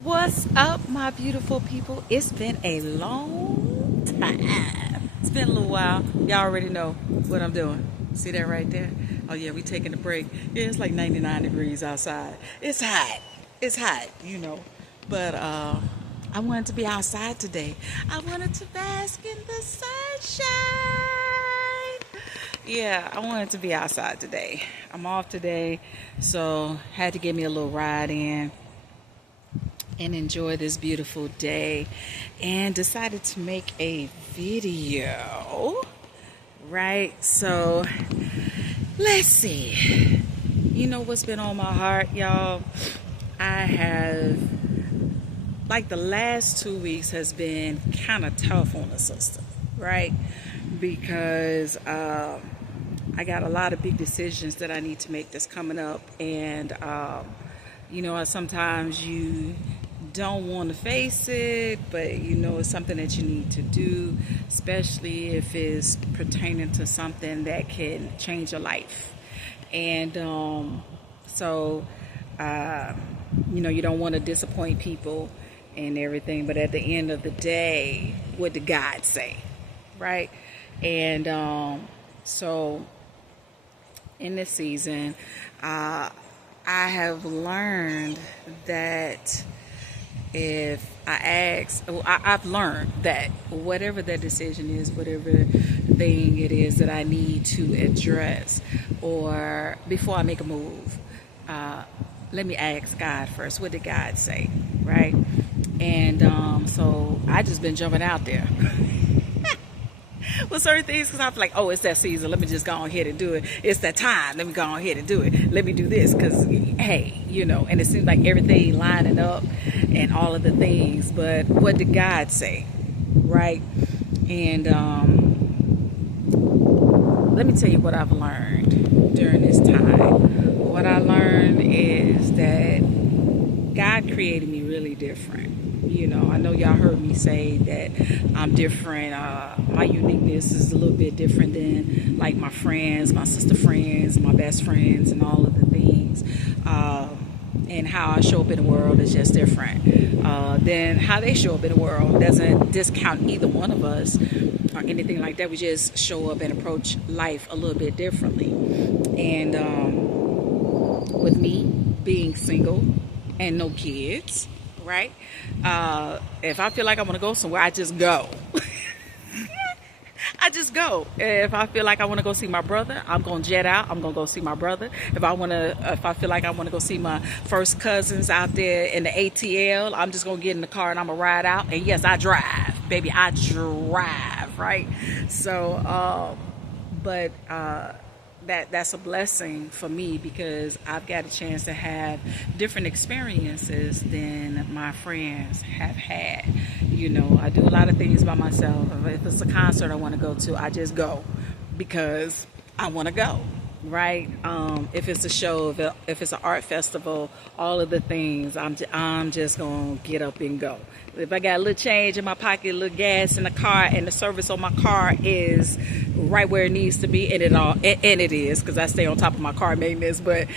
What's up, my beautiful people? It's been a long time. It's been a little while. Y'all already know what I'm doing. See that right there? Oh yeah, we taking a break. Yeah, it's like 99 degrees outside. It's hot. It's hot. But I wanted to be outside today. I wanted to bask in the sunshine. Yeah, I wanted to be outside today. I'm off today, so had to get me a little ride in and enjoy this beautiful day, and decided to make a video. Right, so let's see. You know what's been on my heart, y'all? I have, like, the last 2 weeks has been kind of tough on the system, right? Because I got a lot of big decisions that I need to make that's coming up, and sometimes you don't want to face it, but it's something that you need to do, especially if it's pertaining to something that can change your life. And so you don't want to disappoint people and everything, but at the end of the day, what did God say, right? And so in this season, I have learned that I've learned that whatever that decision is, whatever thing it is that I need to address, or before I make a move, let me ask God first. What did God say, right? And so I just been jumping out there with certain things because I'm like, oh, it's that season. Let me just go ahead and do it. It's that time. Let me go ahead and do it. Let me do this because, hey, and it seems like everything lining up and all of the things. But what did God say, right? And let me tell you what I've learned during this time. What I learned is that God created me really different. I know y'all heard me say that I'm different. My uniqueness is a little bit different than like my friends, my sister friends, my best friends, and all of the things. And how I show up in the world is just different than how they show up in the world. Doesn't discount either one of us or anything like that. We just show up and approach life a little bit differently. And with me being single and no kids, right? If I feel like I want to go somewhere, I just go. I just go. If I feel like I want to go see my brother, I'm going to jet out. I'm going to go see my brother. If I feel like I want to go see my first cousins out there in the ATL, I'm just going to get in the car and I'm going to ride out. And yes, I drive, baby. I drive, right? So, but that's a blessing for me because I've got a chance to have different experiences than my friends have had. I do a lot of things by myself. If it's a concert I want to go to, I just go because I want to go, right? If it's a show, if it's an art festival, all of the things, I'm just going to get up and go. If I got a little change in my pocket, a little gas in the car, and the service on my car is right where it needs to be, and it is, because I stay on top of my car maintenance, but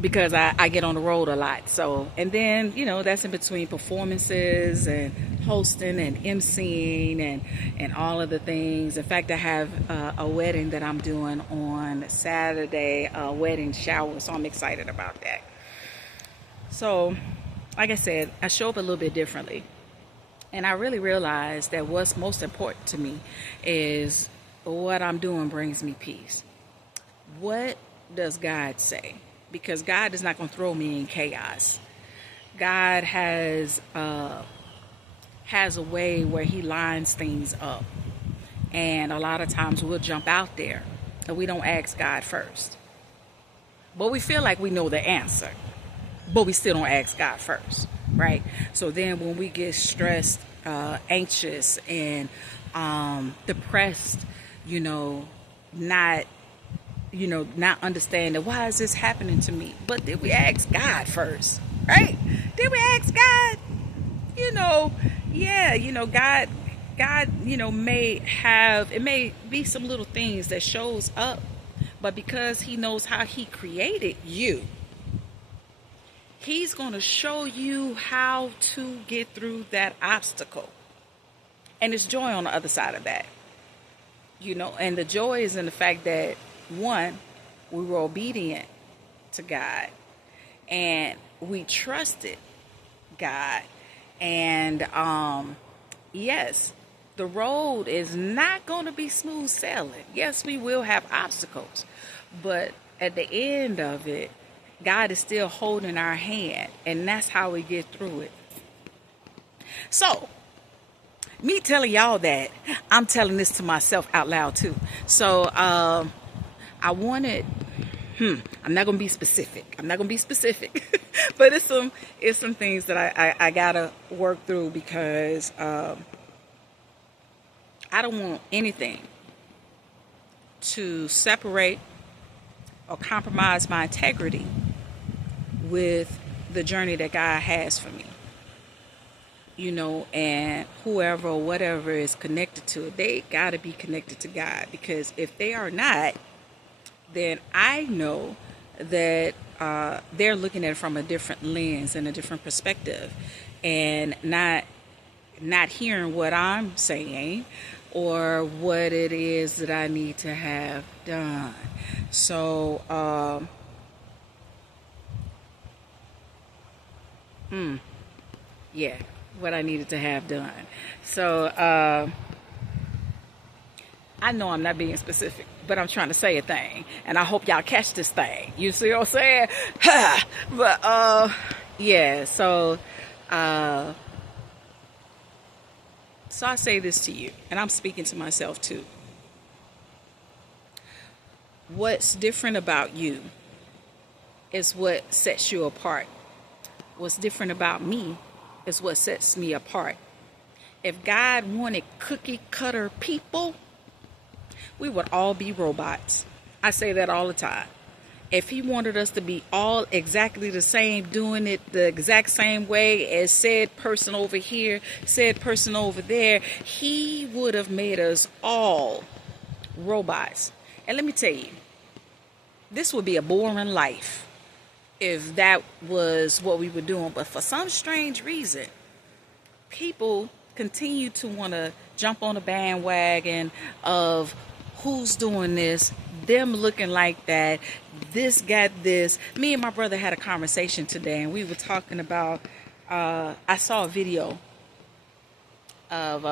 because I get on the road a lot. So, and then that's in between performances and hosting and emceeing and all of the things. In fact, I have a wedding that I'm doing on Saturday, a wedding shower, so I'm excited about that. So, like I said, I show up a little bit differently. And I really realized that what's most important to me is what I'm doing brings me peace. What does God say? Because God is not going to throw me in chaos. God has a way where he lines things up. And a lot of times we'll jump out there and we don't ask God first. But we feel like we know the answer. But we still don't ask God first, right? So then when we get stressed, anxious, and depressed, not understanding why is this happening to me? But did we ask God first, right? Did we ask God? God, may be some little things that shows up, but because he knows how he created you, He's going to show you how to get through that obstacle. And there's joy on the other side of that. And the joy is in the fact that, one, we were obedient to God and we trusted God. And yes, the road is not going to be smooth sailing. Yes, we will have obstacles, but at the end of it, God is still holding our hand, and that's how we get through it. So, me telling y'all that, I'm telling this to myself out loud too. So, I wanted, I'm not gonna be specific. But it's some things that I gotta work through, because I don't want anything to separate or compromise my integrity with the journey that God has for me. And whoever or whatever is connected to it, they got to be connected to God, because if they are not, then I know that they're looking at it from a different lens and a different perspective, and not hearing what I'm saying or what it is that I need to have done. So, yeah, what I needed to have done. So, I know I'm not being specific, but I'm trying to say a thing, and I hope y'all catch this thing. You see what I'm saying? But, yeah, so I say this to you, and I'm speaking to myself too. What's different about you is what sets you apart. What's different about me is what sets me apart. If God wanted cookie cutter people, we would all be robots. I say that all the time. If he wanted us to be all exactly the same, doing it the exact same way as said person over here, said person over there, he would have made us all robots. And let me tell you, this would be a boring life if that was what we were doing. But for some strange reason, people continue to want to jump on the bandwagon of who's doing this, them looking like that, this got this. Me and my brother had a conversation today, and we were talking about, I saw a video of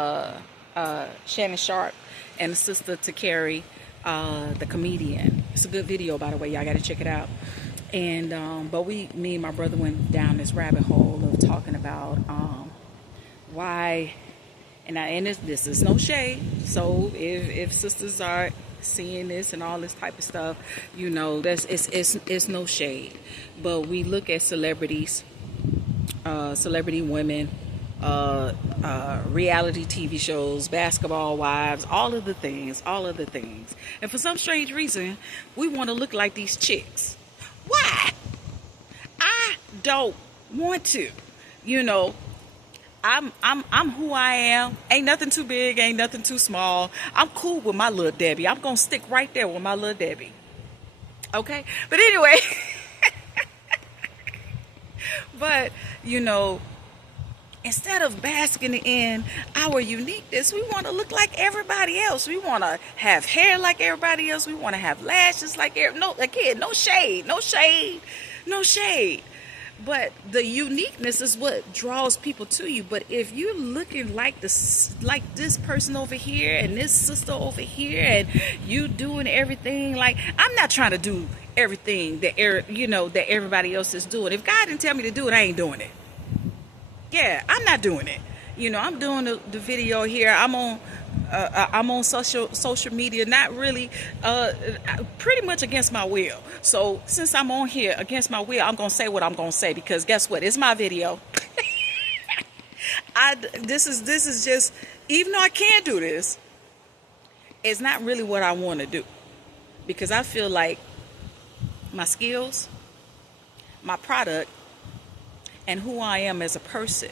Shannon Sharp and the sister Takari, the comedian. It's a good video, by the way. Y'all got to check it out. And but me and my brother went down this rabbit hole of talking about why, and this is no shade. So if sisters are seeing this and all this type of stuff, it's no shade. But we look at celebrities, celebrity women, reality TV shows, basketball wives, all of the things. And for some strange reason, we want to look like these chicks. Why? I don't want to. I'm who I am. Ain't nothing too big, ain't nothing too small. I'm cool with my little Debbie. I'm gonna stick right there with my little Debbie. Okay? But anyway, but instead of basking in our uniqueness, we want to look like everybody else. We want to have hair like everybody else. We want to have lashes like no shade. But the uniqueness is what draws people to you. But if you're looking like this person over here and this sister over here, and you doing everything like, I'm not trying to do everything that that everybody else is doing. If God didn't tell me to do it, I ain't doing it. Yeah, I'm not doing it. I'm doing the video here. I'm on social media, not really, pretty much against my will. So since I'm on here against my will, I'm gonna say what I'm gonna say, because guess what? It's my video. This is just, even though I can do this, it's not really what I want to do, because I feel like my skills, my product, and who I am as a person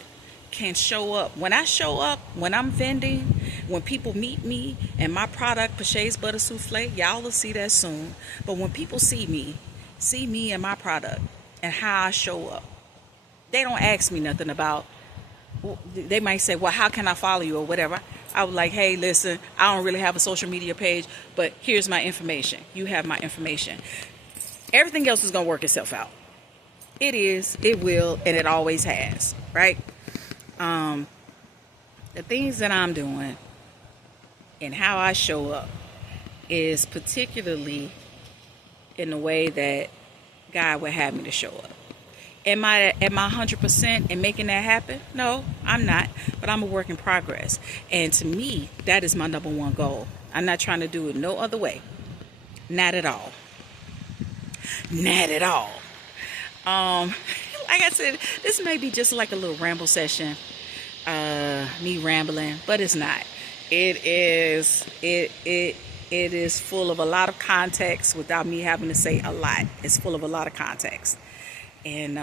can show up. When I show up, when I'm vending, when people meet me and my product, Pashay's Butter Souffle, y'all will see that soon. But when people see me and my product and how I show up, They don't ask me nothing about, they might say, well, how can I follow you or whatever. I was like, hey, listen, I don't really have a social media page, but here's my information. You have my information. Everything else is going to work itself out. It is, it will, and it always has, right? The things that I'm doing and how I show up is particularly in the way that God would have me to show up. Am I 100% in making that happen? No, I'm not, but I'm a work in progress. And to me, that is my number one goal. I'm not trying to do it no other way. Not at all. Not at all. Like I said, this may be just like a little ramble session, me rambling, but it's not. It is full of a lot of context without me having to say a lot. It's full of a lot of context. And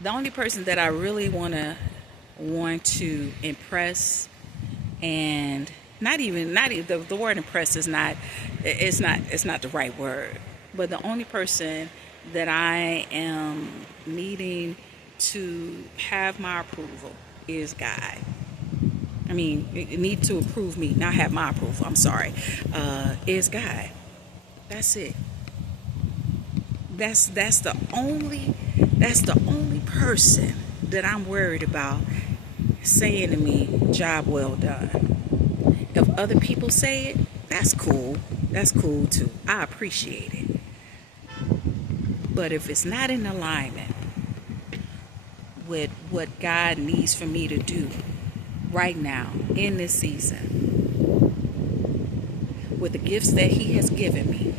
the only person that I really want to impress, and not even the word impress is not, it's not the right word, but the only person that I am needing to have my approval is God. I mean, need to approve me, not have my approval, I'm sorry, is God. That's it. That's the only person that I'm worried about saying to me, job well done. If other people say it, that's cool. That's cool too. I appreciate it. But if it's not in alignment with what God needs for me to do right now in this season, with the gifts that He has given me,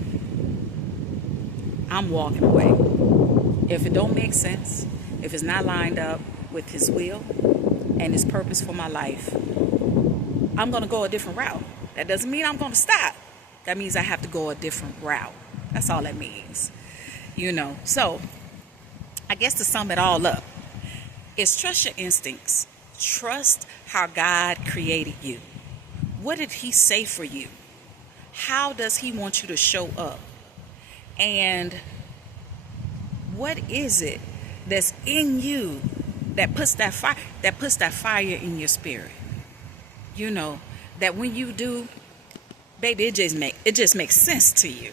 I'm walking away. If it don't make sense, if it's not lined up with His will and His purpose for my life, I'm going to go a different route. That doesn't mean I'm going to stop. That means I have to go a different route. That's all that means. So I guess to sum it all up, is trust your instincts. Trust how God created you. What did He say for you? How does He want you to show up? And what is it that's in you that puts that fire in your spirit? That when you do, baby, it just makes sense to you.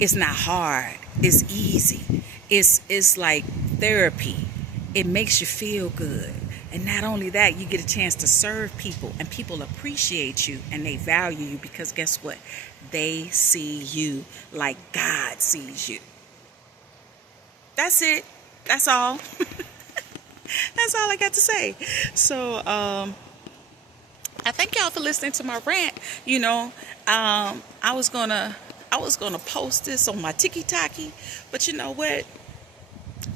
It's not hard. It's easy. It's like therapy. It makes you feel good. And not only that, you get a chance to serve people, and people appreciate you and they value you because guess what? They see you like God sees you. That's it. That's all. That's all I got to say. So, I thank y'all for listening to my rant. I was gonna post this on my TikTok, but you know what?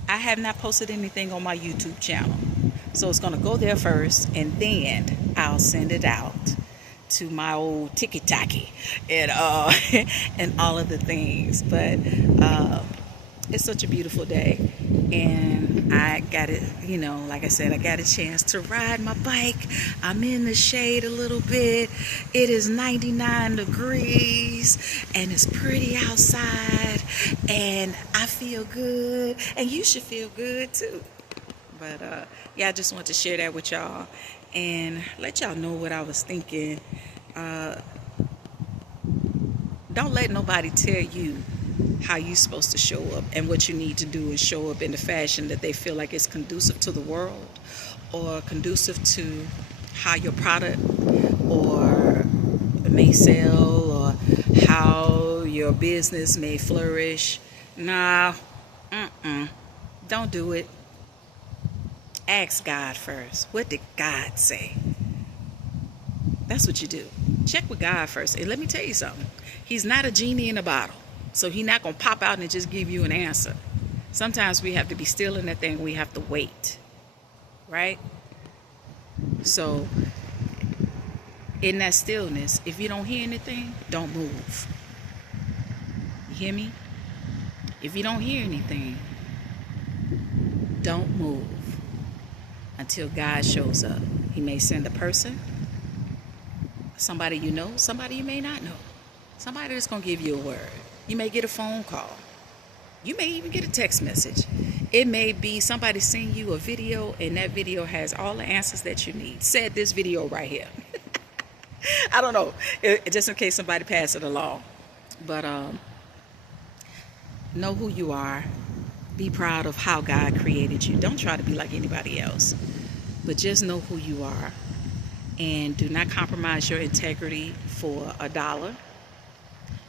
I have not posted anything on my YouTube channel. So it's gonna go there first, and then I'll send it out to my old TikTok and and all of the things. But it's such a beautiful day, and I got it. Like I said, I got a chance to ride my bike. I'm in the shade a little bit. It is 99 degrees, and it's pretty outside, and I feel good, and you should feel good too. But yeah, I just want to share that with y'all and let y'all know what I was thinking. Don't let nobody tell you how you're supposed to show up and what you need to do and show up in the fashion that they feel like is conducive to the world or conducive to how your product or may sell or how your business may flourish. Nah, don't do it. Ask God first. What did God say? That's what you do. Check with God first. And let me tell you something. He's not a genie in a bottle. So He's not going to pop out and just give you an answer. Sometimes we have to be still in that thing. We have to wait. Right? So in that stillness, if you don't hear anything, don't move. You hear me? If you don't hear anything, don't move until God shows up. He may send a person, somebody you know, somebody you may not know, somebody that's going to give you a word. You may get a phone call, You may even get a text message. It may be somebody send you a video, and that video has all the answers that you need. Said this video right here. I don't know, just in case somebody pass it along. But know who you are. Be proud of how God created you. Don't try to be like anybody else, but just know who you are. And do not compromise your integrity for $1.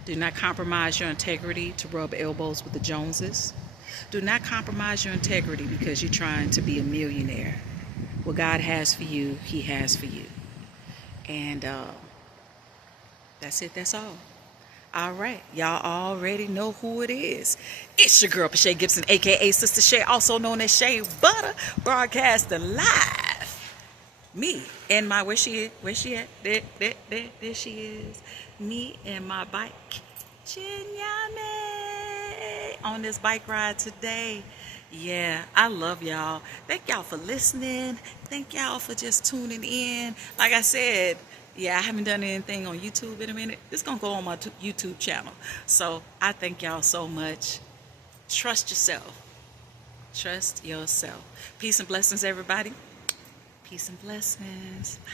Do not compromise your integrity to rub elbows with the Joneses. Do not compromise your integrity because you're trying to be a millionaire. What God has for you, He has for you. And that's it. That's all. All right. Y'all already know who it is. It's your girl, Shay Gibson, a.k.a. Sister Shay, also known as Shay Butter, broadcasting live. Me and my, where she at? There she is. Me and my bike. Chinyame on this bike ride today. Yeah, I love y'all. Thank y'all for listening. Thank y'all for just tuning in. Like I said, yeah, I haven't done anything on YouTube in a minute. It's going to go on my YouTube channel. So I thank y'all so much. Trust yourself. Trust yourself. Peace and blessings, everybody. Peace and blessings. Bye.